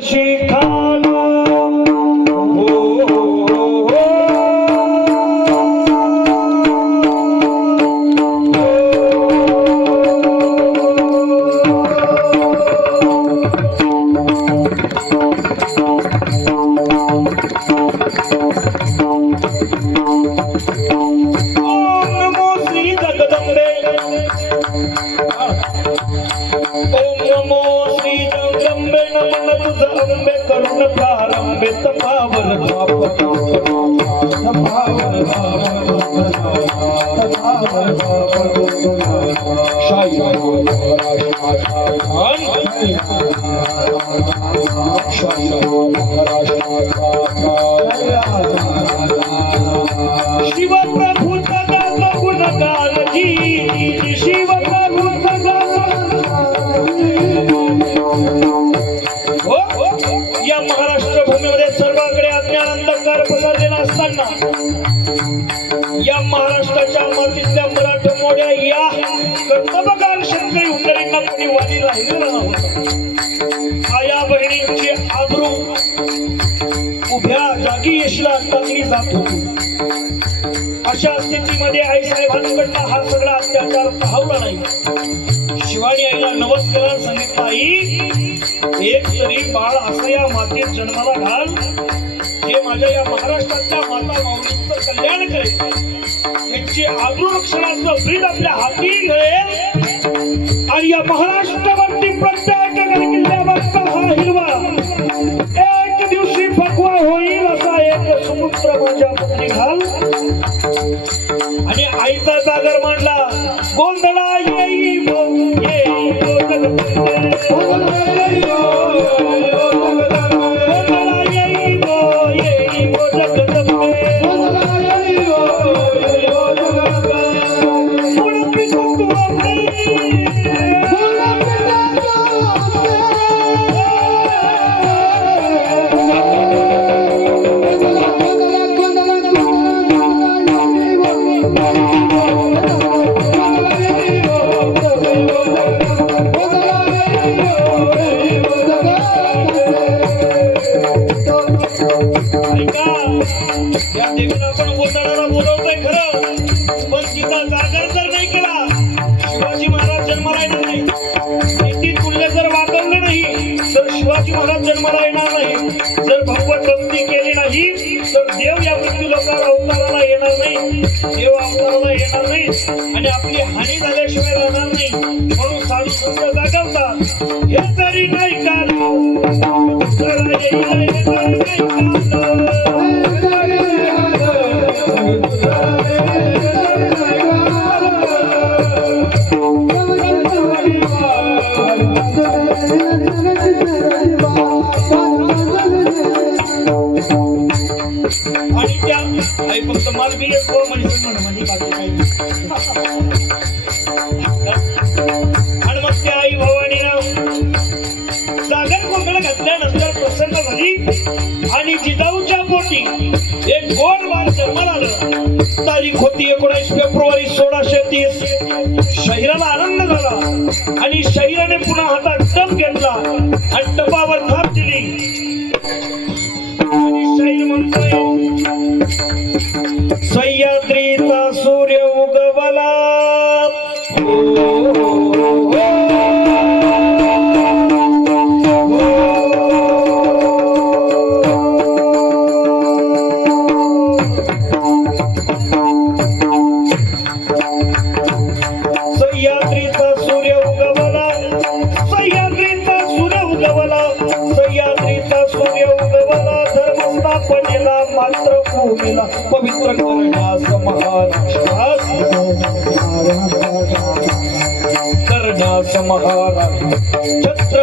शिखालो शिव प्रभु गुणगान जी शिव प्रभु या महाराष्ट्र भूमीमध्ये सर्वांकडे अज्ञान अंधकार पसरलेला असताना या महाराष्ट्राच्या मातीतल्या मराठा मोड्या या कर्तबगार शेतकरी हुंडरींना कोणी वाली राहिलेला नव्हता. आया बहिणींची आबरू उभ्या जागी यशला टाकली जात होती. अशा स्थितीमध्ये आई साहेबांकडनं हा सगळा अत्याचार पाहवला नाही. शिवानी आईला नवस केला, सांगितलं आई एक तरी बाळ असं या मातीत जन्माला घाल हे माझ्या या महाराष्ट्राच्या माता माऊलींचं कल्याण करेल, त्यांची आबरू रक्षणाचं ब्रीद आपल्या हाती घेईल आणि या महाराष्ट्रावरती प्रत्येक किल्ल्यावरचा हा हिरवा एक दिवशी फकवा होईल असा एक सुपुत्र माझ्या पुत्री घाल. आणि आईचा जागर मांडला. गोंधळा येई जन्माला येणार नाही. जर भगवत भक्ती केली नाही तर देव या मृत्यू लोकांना अवताराला येणार नाही, देव अवताराला येणार नाही आणि आपली हानी झाल्याशिवाय राहणार नाही. म्हणून साधू संत जागवतात हे तरी नाही का आणि त्या आई फक्त माल बी एक म्हणजे बाकी काही. आणि मग त्या आई भवानीनं जागर कोंबड्या घातल्यानंतर प्रसन्न झाली आणि जिजाऊच्या पोटी एक गोड बाळ जन्माला आलं. तारीख होती 19 फेब्रुवारी 1630. शहिराला आनंद झाला आणि शहिराने पुन्हा हातात टप घेतला आणि टपावर थाप दिली. सह्याद्रीचा सूर्य उगवला सह्याद्रीचा सूर्य उगवला सह्याद्रीचा सूर्य उगवला सह्याद्रीचा सूर्य उगवला धर्मस्थापनेला मात्र भूमीला पवित्र करण्यास महाराष्ट्रास छत्रपती